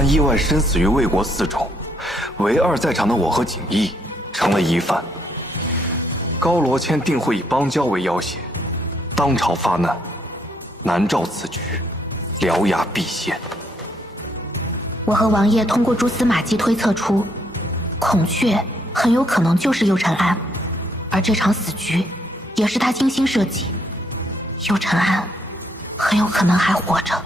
安意外身死于魏国4州，唯二在场的我和景逸成了疑犯。高罗谦定会以邦交为要挟，当朝发难，难照此局，獠牙必现。我和王爷通过蛛丝马迹推测出，孔雀很有可能就是右承安，而这场死局也是他精心设计。右承安很有可能还活着。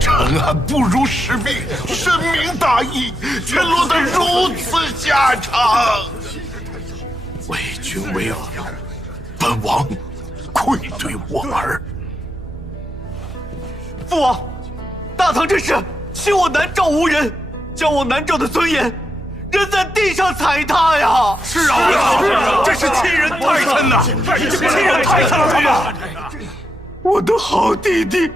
承安不辱使命，深明大义，却落得如此下场。为君为父，本王愧对我儿。父王，大唐这事欺我南诏无人，将我南诏的尊严扔在地上踩踏呀！是啊，这是欺人太甚呐！欺人太甚了！我的好弟弟，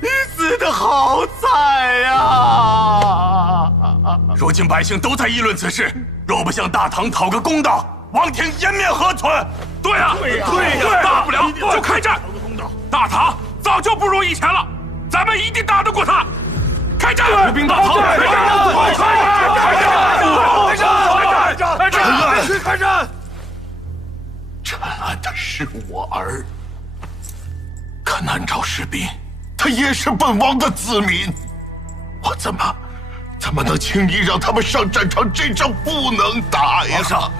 你死得好惨呀！如今百姓都在议论此事，若不向大唐讨个公道，王庭颜面何存？对呀，对呀，大不了就开战。大唐早就不如以前了，咱们一定打得过他。开战！出兵大唐！开战！陈安他是我儿，可南诏士兵，他也是本王的子民，我怎么能轻易让他们上战场？这仗不能打呀！皇上，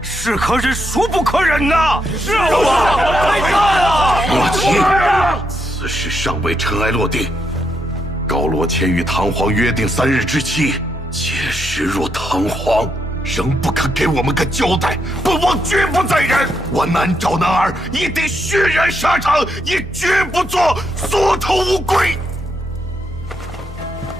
是可忍，孰不可忍呐！是啊，开战啊！莫急，此事尚未尘埃落定。高罗谦与唐皇约定3日之期，届时若唐皇仍不肯给我们个交代，本王绝不再忍。我南诏男儿一定血染沙场，也绝不做缩头乌龟。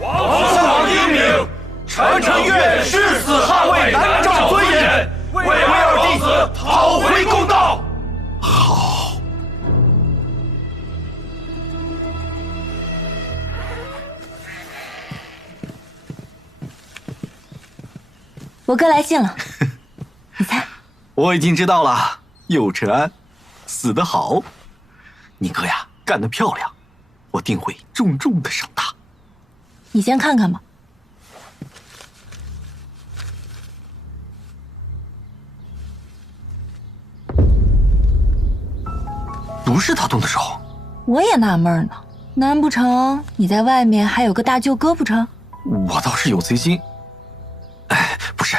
王父王英明，臣愿誓死捍卫南诏尊严，为二弟子讨回公道。好。我哥来信了，你猜？我已经知道了，右承安死得好，你哥呀干得漂亮，我定会重重的赏他。你先看看吧。不是他动的手，我也纳闷呢，难不成你在外面还有个大舅哥不成？我倒是有贼心。哎，不是，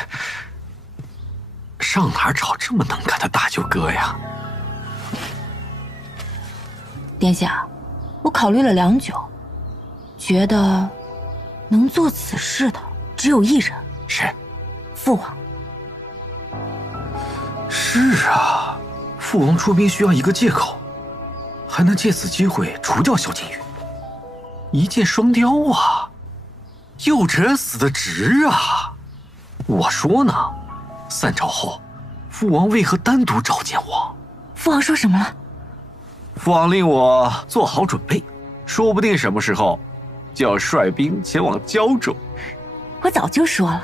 上哪儿找这么能干的大舅哥呀？殿下，我考虑了良久，觉得能做此事的只有一人。是？父王。是啊，父王出兵需要一个借口，还能借此机会除掉萧景宇，一箭双雕啊！右承安死得值啊！我说呢，散朝后，父王为何单独召见我？父王说什么了？父王令我做好准备，说不定什么时候就要率兵前往胶州。我早就说了，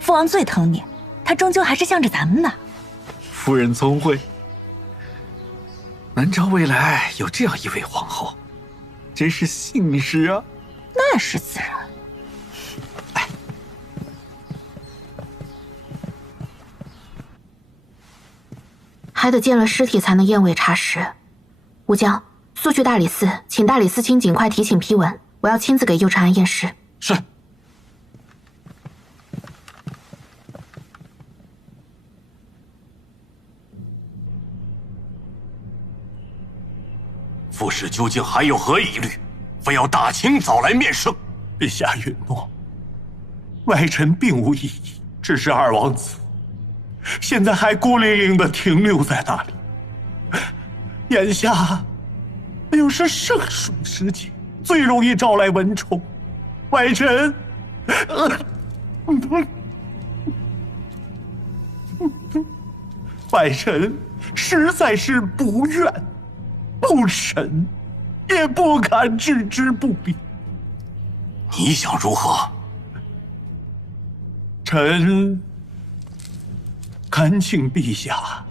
父王最疼你，他终究还是向着咱们的。夫人聪慧，南朝未来有这样一位皇后，真是幸事啊。那是自然。还得见了尸体才能验伪查实。武将，速去大理寺，请大理寺卿尽快提请批文，我要亲自给右宸安验尸。是。傅氏究竟还有何疑虑，非要大清早来面圣？陛下允诺，外臣并无异议，只是二王子现在还孤零零地停留在那里。眼下又是盛暑时节，最容易招来蚊虫，外臣外臣实在是不愿、不臣，也不敢置之不理。你想如何？臣恳请陛下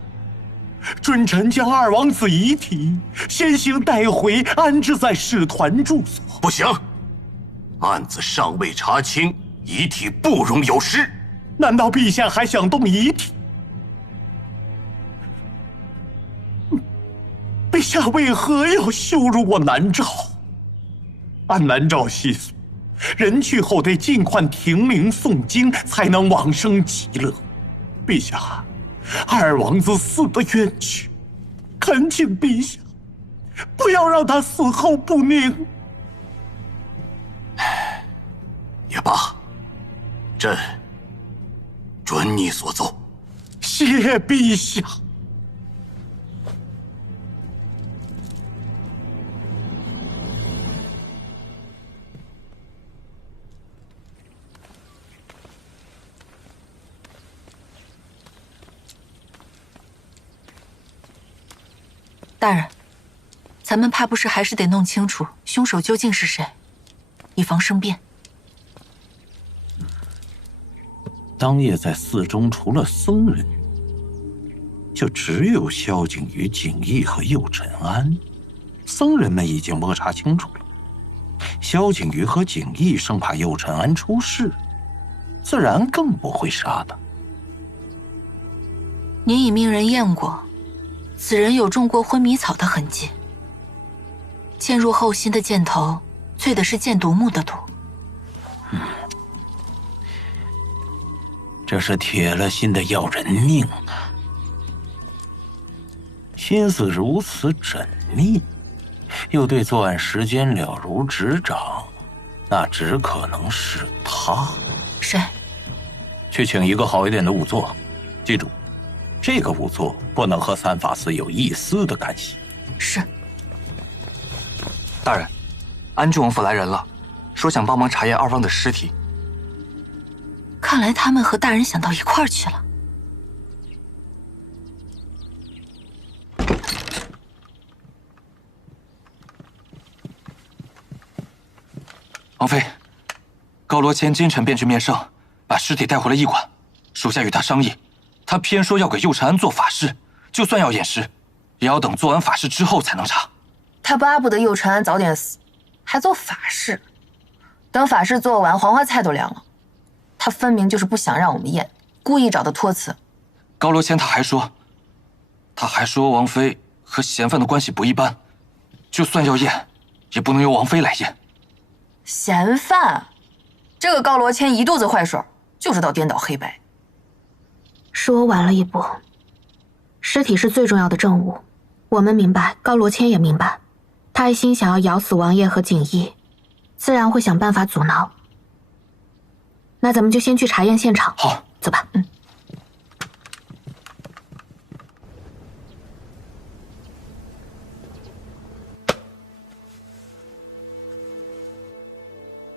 准臣将二王子遗体先行带回，安置在使团住所。不行，案子尚未查清，遗体不容有失。难道陛下还想动遗体？陛下为何要羞辱我南诏？按南诏习俗，人去后得尽快停灵诵经，才能往生极乐。陛下，二王子死的冤屈，恳请陛下不要让他死后不宁。也罢，朕准你所奏。谢陛下。大人，咱们怕不是还是得弄清楚凶手究竟是谁，以防生变。当夜在寺中，除了僧人，就只有萧景瑜、景逸和右宸安。僧人们已经摸查清楚了，萧景瑜和景逸生怕右宸安出事，自然更不会杀他。您已命人验过，此人有中过昏迷草的痕迹。嵌入后心的箭头，淬的是箭毒木的毒。这是铁了心的要人命啊！心思如此缜密，又对作案时间了如指掌，那只可能是他。谁？去请一个好一点的仵作，记住，这个仵作不能和三法司有一丝的干系。是。大人，安郡王府来人了，说想帮忙查验二方的尸体。看来他们和大人想到一块儿去了。王妃，高罗谦今晨便去面圣，把尸体带回了驿馆。属下与他商议，他偏说要给右宸安做法事，就算要验尸，也要等做完法事之后才能查。他巴不得右宸安早点死，还做法事。等法事做完，黄花菜都凉了。他分明就是不想让我们验，故意找的托词。高罗谦他还说王妃和嫌犯的关系不一般，就算要验，也不能由王妃来验。嫌犯，这个高罗谦一肚子坏水，就知道颠倒黑白。是我晚了一步。尸体是最重要的证物，我们明白，高罗谦也明白，他一心想要咬死王爷和景逸，自然会想办法阻挠。那咱们就先去查验现场。好，走吧。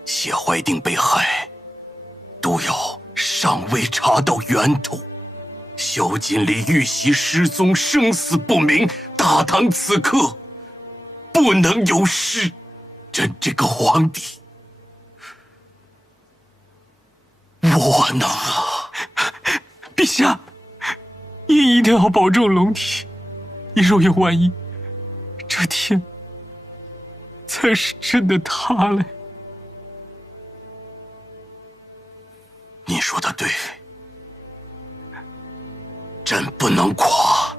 谢怀定被害，都有杀尚未查到源头，萧锦里玉玺失踪，生死不明，大唐此刻不能有失。朕这个皇帝，窝囊啊！陛下，您一定要保重龙体，你若有万一，这天才是真的塌了。你说的对，朕不能垮。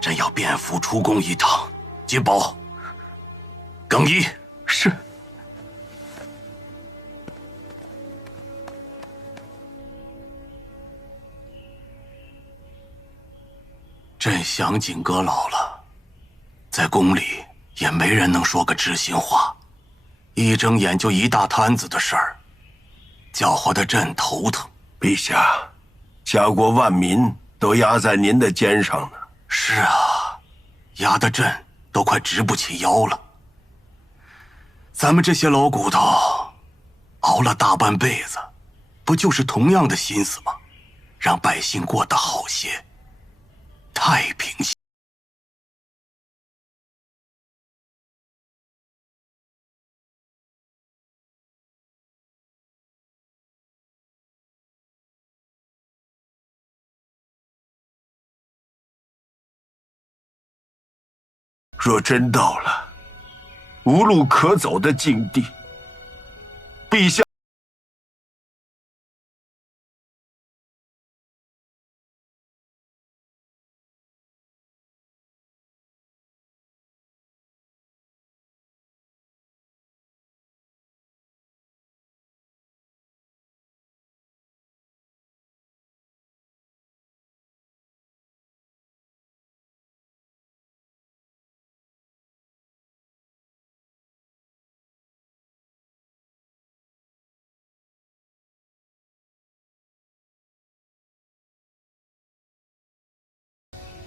朕要便服出宫一趟，金宝，更衣。是。朕想景阁老了，在宫里也没人能说个知心话，一睁眼就一大摊子的事儿，搅和得朕头疼。陛下，家国万民都压在您的肩上呢。是啊，压得朕都快直不起腰了。咱们这些老骨头，熬了大半辈子，不就是同样的心思吗？让百姓过得好些，太平些。若真到了无路可走的境地，陛下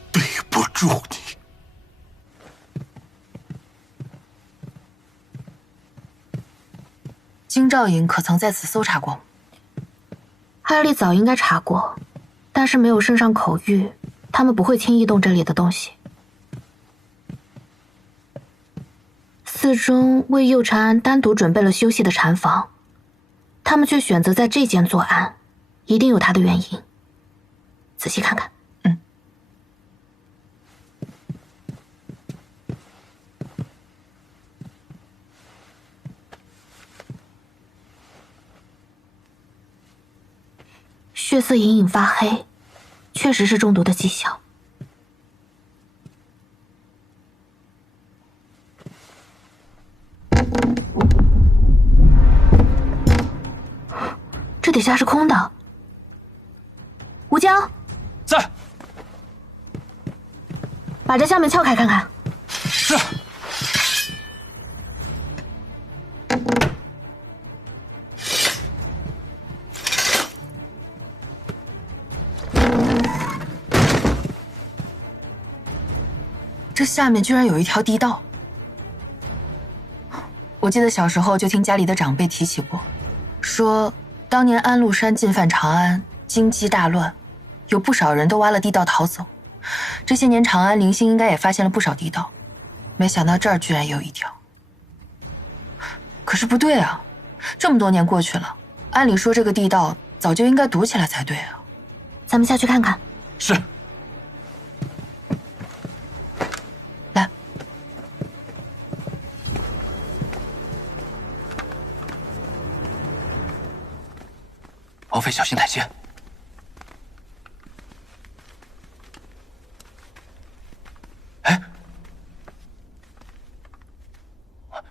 对不住你。京兆尹可曾在此搜查过？艾丽早应该查过，但是没有圣上口谕，他们不会轻易动这里的东西。寺中为右婵安单独准备了休息的禅房，他们却选择在这间作案，一定有他的原因。仔细看看。血色隐隐发黑，确实是中毒的迹象。这底下是空的。吴江，在。把这下面撬开看看。是。这下面居然有一条地道。我记得小时候就听家里的长辈提起过，说当年安禄山进犯长安，京畿大乱，有不少人都挖了地道逃走。这些年长安零星应该也发现了不少地道，没想到这儿居然有一条。可是不对啊，这么多年过去了，按理说这个地道早就应该堵起来才对啊。咱们下去看看。是。王妃小心台阶。哎，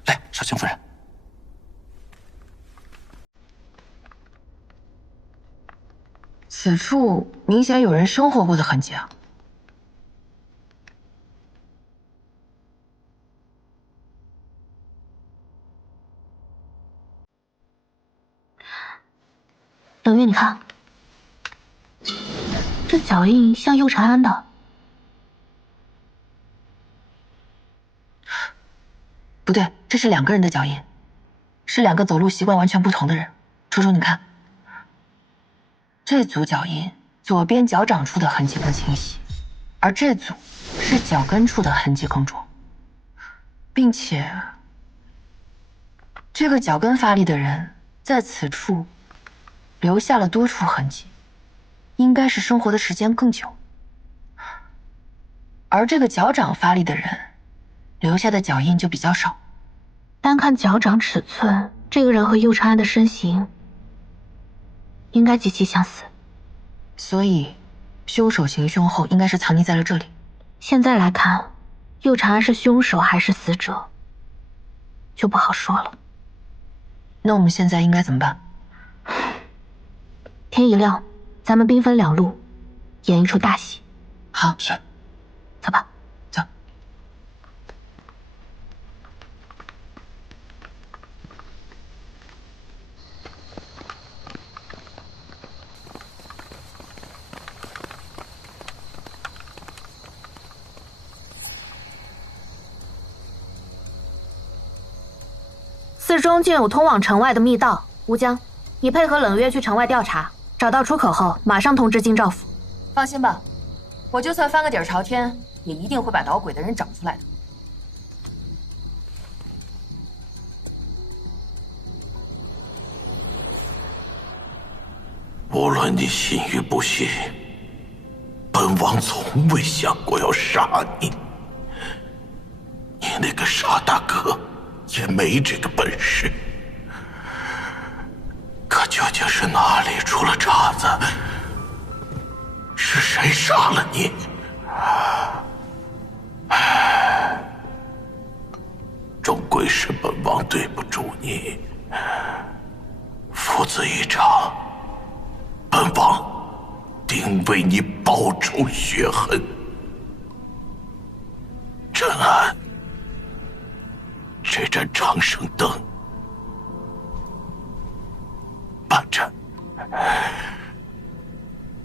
来，少卿夫人。此处明显有人生活过的痕迹啊。冷月，你看，这脚印像右婵安的。不对，这是2个人的脚印，是2个走路习惯完全不同的人。楚楚，你看，这组脚印左边脚掌处的痕迹更清晰，而这组是脚跟处的痕迹更重，并且这个脚跟发力的人在此处留下了多处痕迹，应该是生活的时间更久。而这个脚掌发力的人留下的脚印就比较少。单看脚掌尺寸，这个人和右长安的身形应该极其相似，所以凶手行凶后应该是藏匿在了这里。现在来看，右长安是凶手还是死者就不好说了。那我们现在应该怎么办？天一亮，咱们兵分2路，演一出大戏。好，是。走吧。走。寺中竟有通往城外的密道，吴江，你配合冷月去城外调查，找到出口后马上通知京兆府。放心吧，我就算翻个底儿朝天，也一定会把捣鬼的人找出来的。无论你信与不信，本王从未想过要杀你。你那个傻大哥也没这个本事。可究竟是哪里出了岔子？是谁杀了你？终归是本王对不住你。父子一场，本王定为你报仇雪恨。陈安，这盏长生灯伴着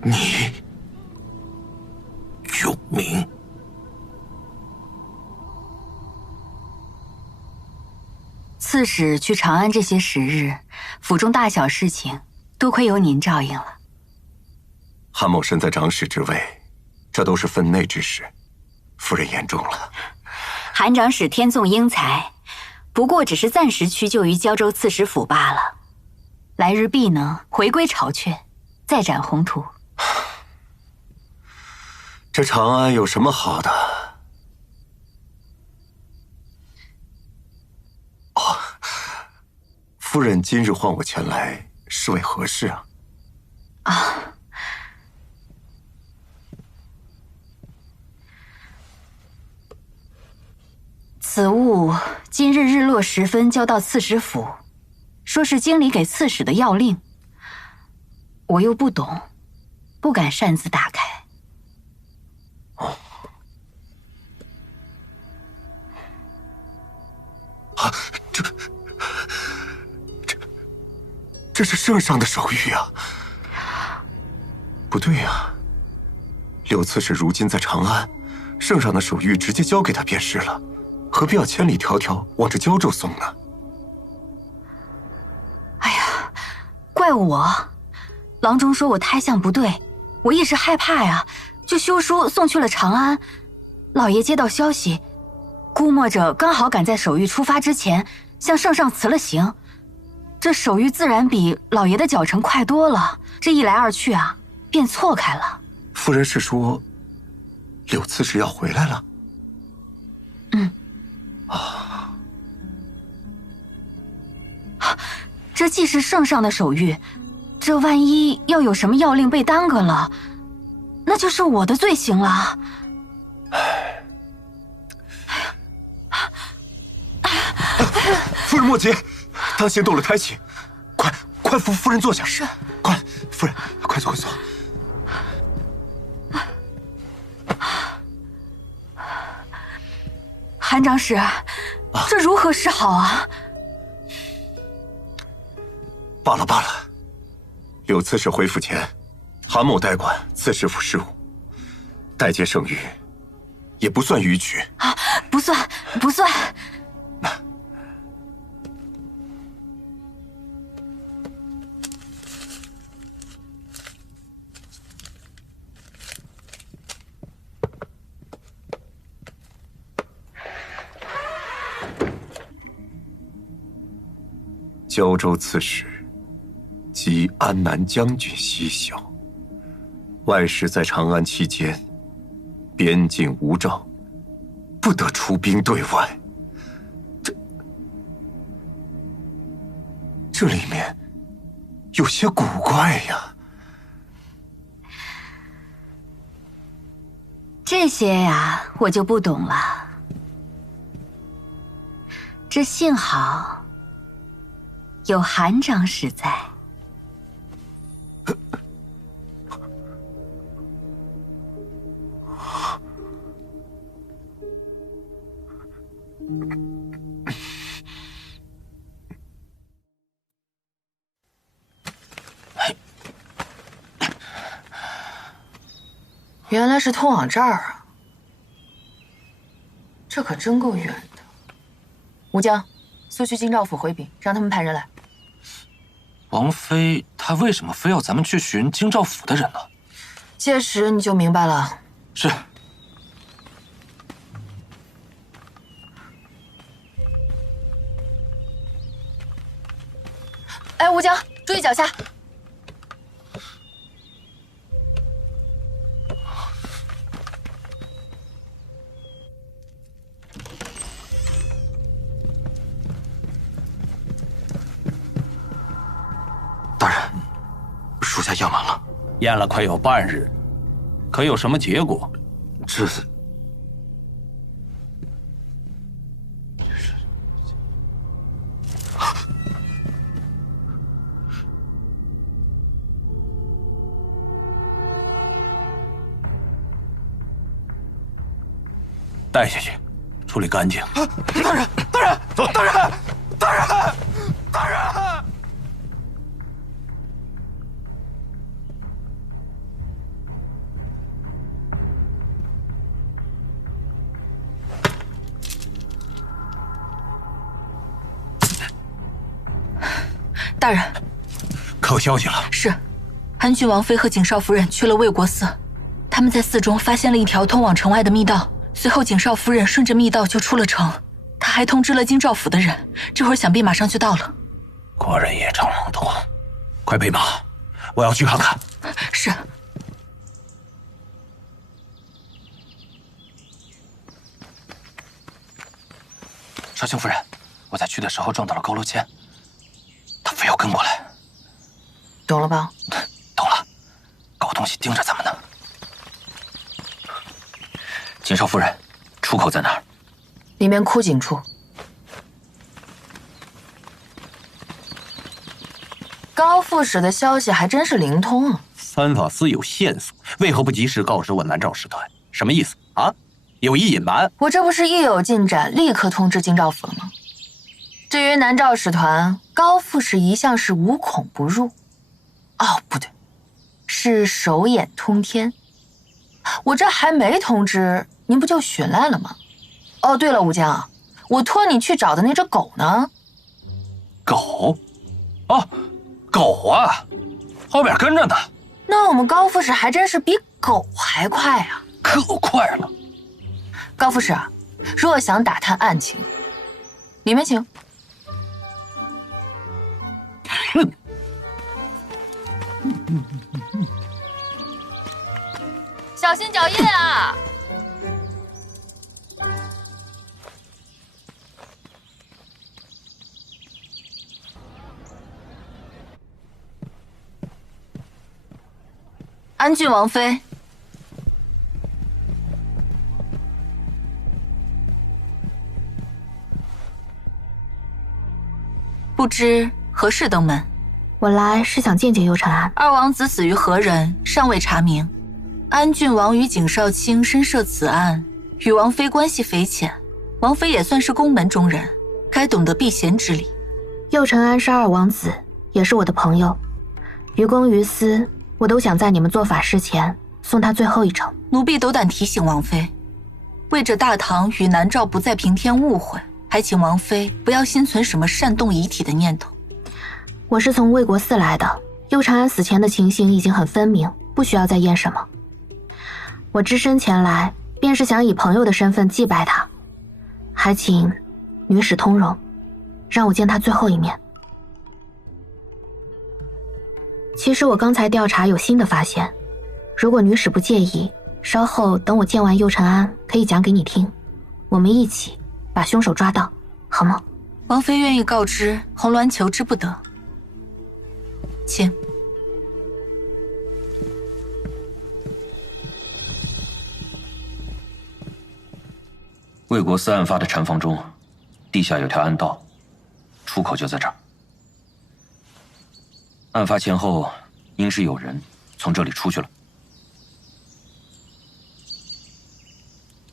你永明。刺史去长安这些时日，府中大小事情多亏有您照应了。韩某身在长史之位，这都是分内之事，夫人言重了。韩长史天纵英才，不过只是暂时屈就于胶州刺史府罢了。来日必能回归巢雀，再展宏图。这长安有什么好的？哦，夫人今日唤我前来，是为何事啊？啊，此物今日日落时分交到刺史府，说是经理给刺史的要令，我又不懂，不敢擅自打开。哦，啊，这是圣上的手谕啊！不对呀，柳刺史如今在长安，圣上的手谕直接交给他便是了，何必要千里迢迢往这胶州送呢？哎呀，怪我！郎中说我胎相不对，我一时害怕呀，就修书送去了长安。老爷接到消息，估摸着刚好赶在手谕出发之前向圣上辞了行。这手谕自然比老爷的脚程快多了，这一来二去啊，便错开了。夫人是说，柳刺史要回来了？嗯。啊，这既是圣上的手谕，这万一要有什么要令被耽搁了，那就是我的罪行了。夫人莫急，当心动了胎气，快扶夫人坐下。是，快，夫人，快坐，快坐。韩长史，这如何是好啊？罢了罢了，柳刺史回府前，韩某代管刺史府事务，代接圣谕，也不算逾矩啊，不算，不算。胶州刺史及安南将军西晓，外使在长安期间，边境无照，不得出兵对外。这里面有些古怪呀。这些呀，我就不懂了。这幸好有韩长史在。原来是通往这儿啊，这可真够远的。吴江，速去京兆府回禀，让他们派人来。王妃她为什么非要咱们去寻京兆府的人呢？届时你就明白了。是。哎，吴江，注意脚下。大人，属下验完了，验了快有半日，可有什么结果？这带下去，处理干净。大人，大人，走，大人，大人，大人！大人，可有消息了？是，安郡王妃和景少夫人去了魏国寺，他们在寺中发现了一条通往城外的密道。随后，景少夫人顺着密道就出了城，她还通知了京兆府的人，这会儿想必马上就到了。果然夜长梦多，快备马，我要去看看。是。少卿夫人，我在去的时候撞到了高楼谦，他非要跟过来。懂了吧？懂了，搞东西盯着咱们呢。景少夫人，出口在哪儿？里面枯井处。高副使的消息还真是灵通啊！三法司有线索，为何不及时告知我南诏使团？什么意思啊？有意隐瞒？我这不是一有进展立刻通知京兆府了吗？至于南诏使团，高副使一向是无孔不入。哦，不对，是手眼通天。我这还没通知，您不就寻来了吗？哦，对了，吴江，我托你去找的那只狗呢？狗？哦，狗啊，后边跟着呢。那我们高副使还真是比狗还快啊！可快了。高副使，若想打探案情，里面请。小心脚印啊！安郡王妃，不知何事登门？我来是想见见右承安。二王子死于何人，尚未查明。安郡王与景少卿深涉此案，与王妃关系匪浅，王妃也算是宫门中人，该懂得避嫌之理。右承安是二王子，也是我的朋友，于公于私，我都想在你们做法事前送他最后一程。奴婢斗胆提醒王妃，为着大唐与南诏不再平添误会，还请王妃不要心存什么煽动遗体的念头。我是从魏国寺来的，右承安死前的情形已经很分明，不需要再验什么。我只身前来，便是想以朋友的身份祭拜他，还请女使通融，让我见他最后一面。其实我刚才调查有新的发现，如果女使不介意，稍后等我见完佑承安，可以讲给你听。我们一起把凶手抓到，好吗？王妃愿意告知，红鸾求之不得。请。魏国司案发的禅房中，地下有条暗道，出口就在这儿。案发前后，应是有人从这里出去了。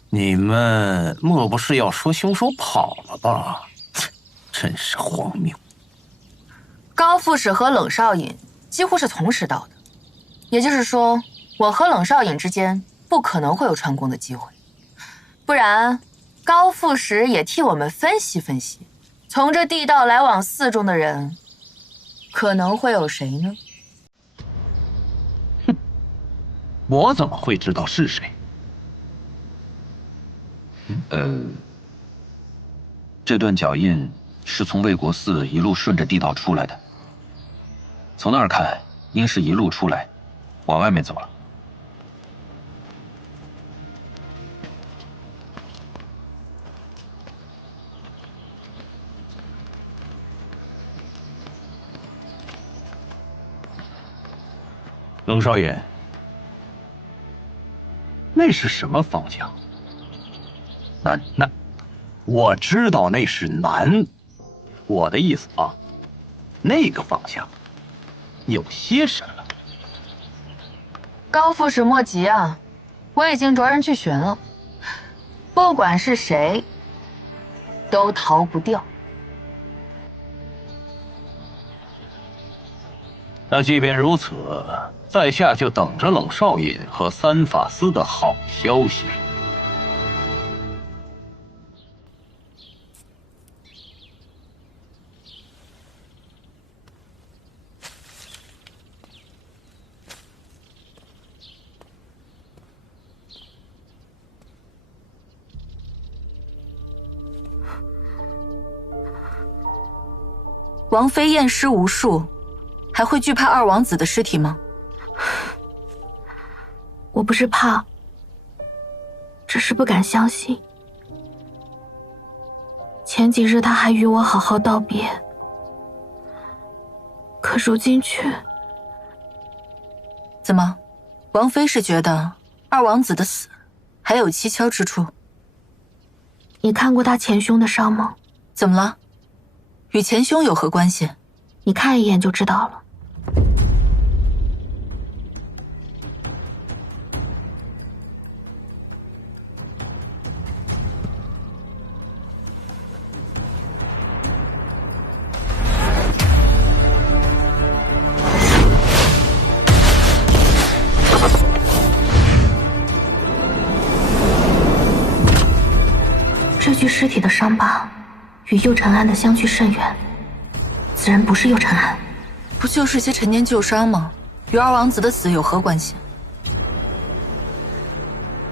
你们莫不是要说凶手跑了吧？真是荒谬！高副使和冷少尹几乎是同时到的，也就是说，我和冷少尹之间不可能会有串供的机会，不然高副使也替我们分析分析，从这地道来往寺中的人，可能会有谁呢？我怎么会知道是谁？这段脚印是从魏国寺一路顺着地道出来的，从那儿看，应是一路出来，往外面走了。冷少爷，那是什么方向？南，我知道那是南。我的意思啊，那个方向有些什么？高副使莫急啊，我已经着人去寻了，不管是谁，都逃不掉。那即便如此，在下就等着冷少爷和三法司的好消息。王妃验尸无数，还会惧怕二王子的尸体吗？我不是怕，只是不敢相信。前几日他还与我好好道别，可如今却……怎么，王妃是觉得二王子的死还有蹊跷之处？你看过他前胸的伤吗？怎么了？与前胸有何关系？你看一眼就知道了。这具尸体的伤疤与佑承安的相距甚远，此人不是佑承安。不就是些陈年旧伤吗？与二王子的死有何关系？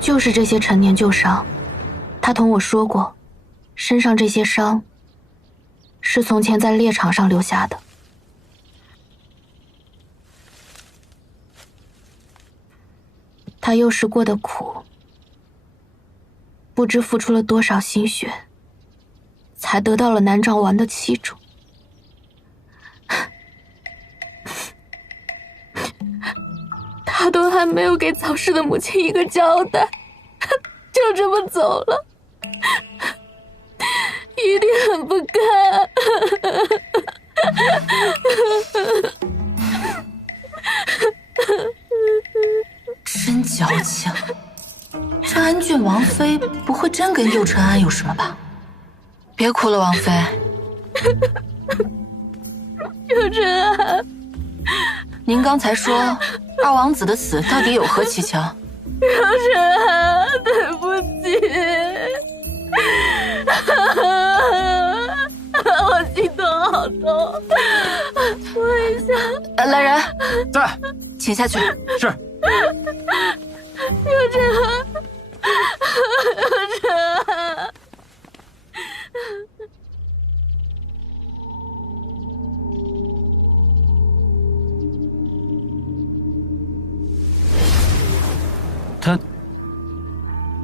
就是这些陈年旧伤，他同我说过，身上这些伤是从前在猎场上留下的。他幼时过的苦，不知付出了多少心血，才得到了南诏王的器重。他都还没有给早逝的母亲一个交代，就这么走了，一定很不甘。真矫情，这安郡王妃不会真跟佑承安有什么吧？别哭了，王妃。佑承安，您刚才说二王子的死到底有何蹊跷？佑承安，对不起，我心头好痛，摸一下。来人，在，请下去。是。佑承安，佑承安。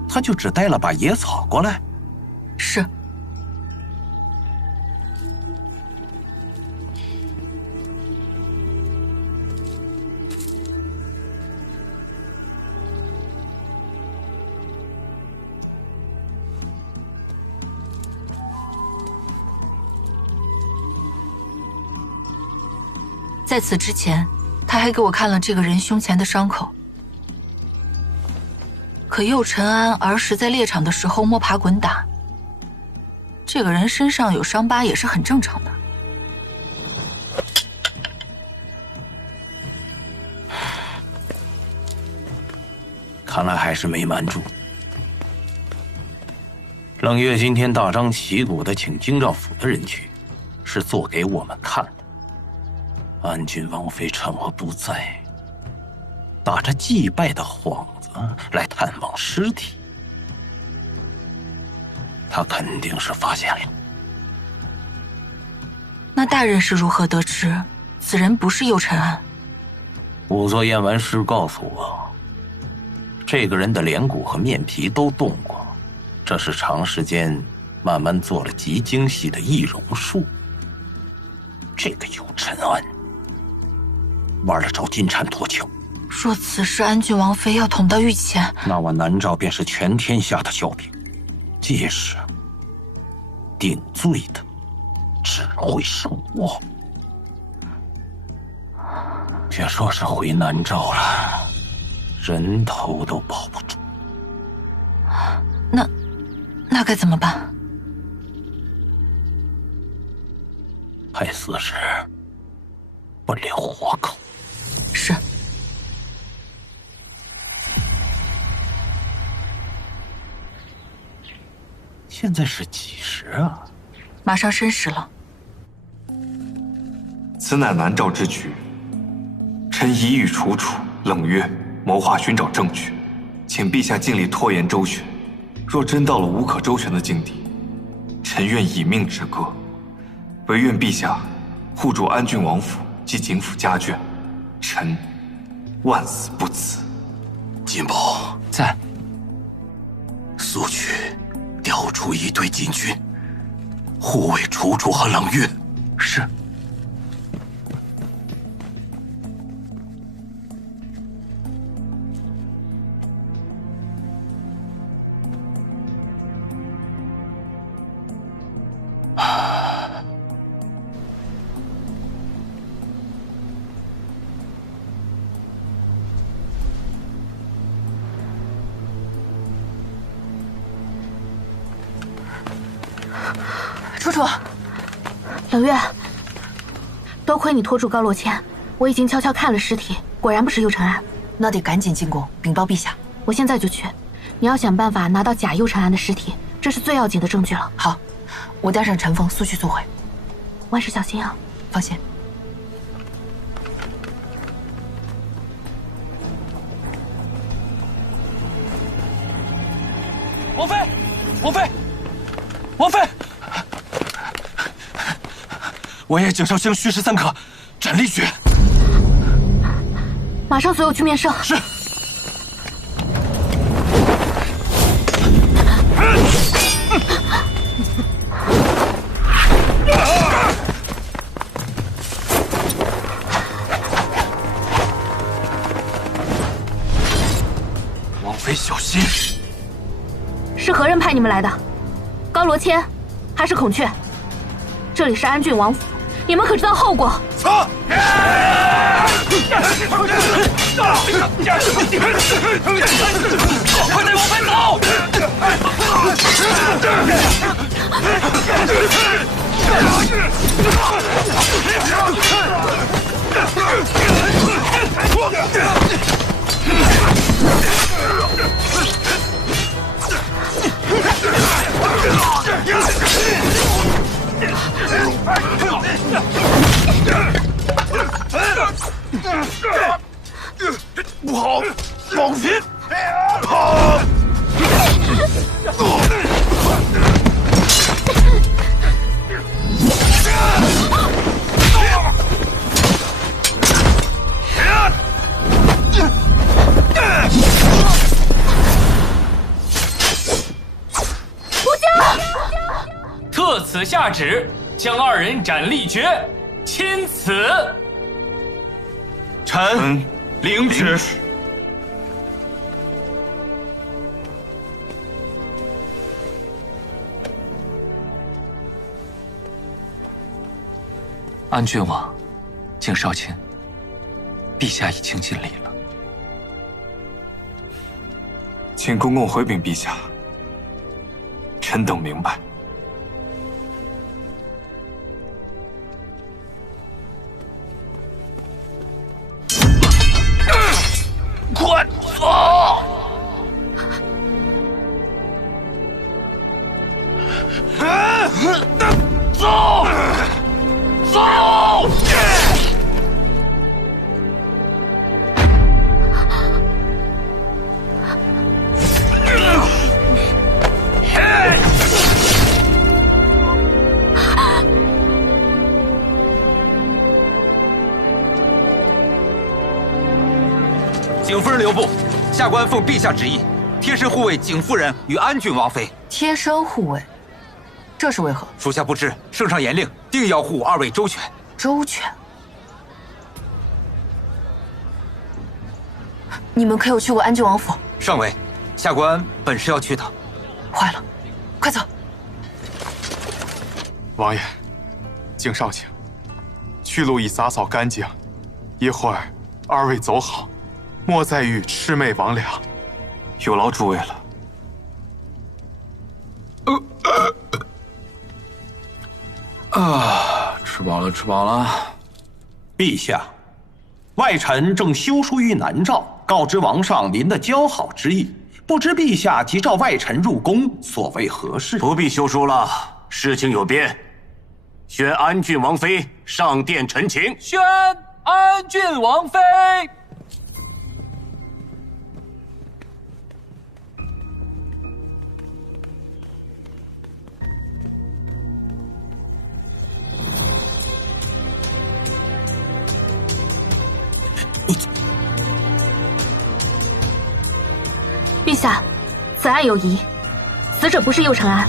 他就只带了把野草过来。是。在此之前，他还给我看了这个人胸前的伤口。可右尘安儿时在猎场的时候摸爬滚打，这个人身上有伤疤也是很正常的。看来还是没瞒住。冷月今天大张旗鼓的请京兆府的人去，是做给我们看的。安郡王妃趁我不在，打着祭拜的幌子来探望尸体，他肯定是发现了。那大人是如何得知此人不是右尘安？仵作验完尸告诉我，这个人的脸骨和面皮都动过，这是长时间慢慢做了极精细的易容术。这个右尘安玩了招金蝉脱壳。若此事安郡王妃要捅到御前，那我南诏便是全天下的笑柄。届时定罪的只会是我。别说是回南诏了，人头都保不住。那该怎么办？派死士不留活口。是。现在是几时啊？马上申时了。此乃南诏之举，臣一欲楚楚、冷月谋划寻找证据，请陛下尽力拖延周旋。若真到了无可周旋的境地，臣愿以命止戈，唯愿陛下护住安郡王府及景府家眷，臣万死不辞。金宝在。速去调出一队禁军，护卫楚楚和冷月。是。楚楚，冷月，多亏你拖住高罗谦，我已经悄悄看了尸体，果然不是右尘安。那得赶紧进宫禀报陛下。我现在就去。你要想办法拿到假右尘安的尸体，这是最要紧的证据了。好，我带上陈凤速去速回。万事小心啊！放心。王妃，王妃，王妃！完颜景绍兴虚实3克，斩立决。马上所有去面圣。是。王妃小心。是何人派你们来的？高罗谦，还是孔雀？这里是安郡王府，你们可知道后果？走！快带王妃走！不好，王妃跑！特此下旨，将二人斩立决，钦此。臣领旨。安郡王，景少卿，陛下已经尽力了。请公公回禀陛下，臣等明白。快走！走！走！景夫人留步，下官奉陛下旨意，贴身护卫景夫人与安郡王妃。贴身护卫，这是为何？属下不知，圣上严令，定要护二位周全。周全？你们可有去过安郡王府？上尉，下官本是要去的。坏了，快走！王爷，景少卿，去路已洒扫干净，一会儿二位走好，莫再遇魑魅魍魉。有劳诸位了。吃饱了，吃饱了。陛下，外臣正修书于南诏，告知王上您的交好之意，不知陛下即召外臣入宫，所谓何事？不必修书了，事情有变，宣安郡王妃上殿陈情。宣安郡王妃。陛下，此案有疑，死者不是右承安。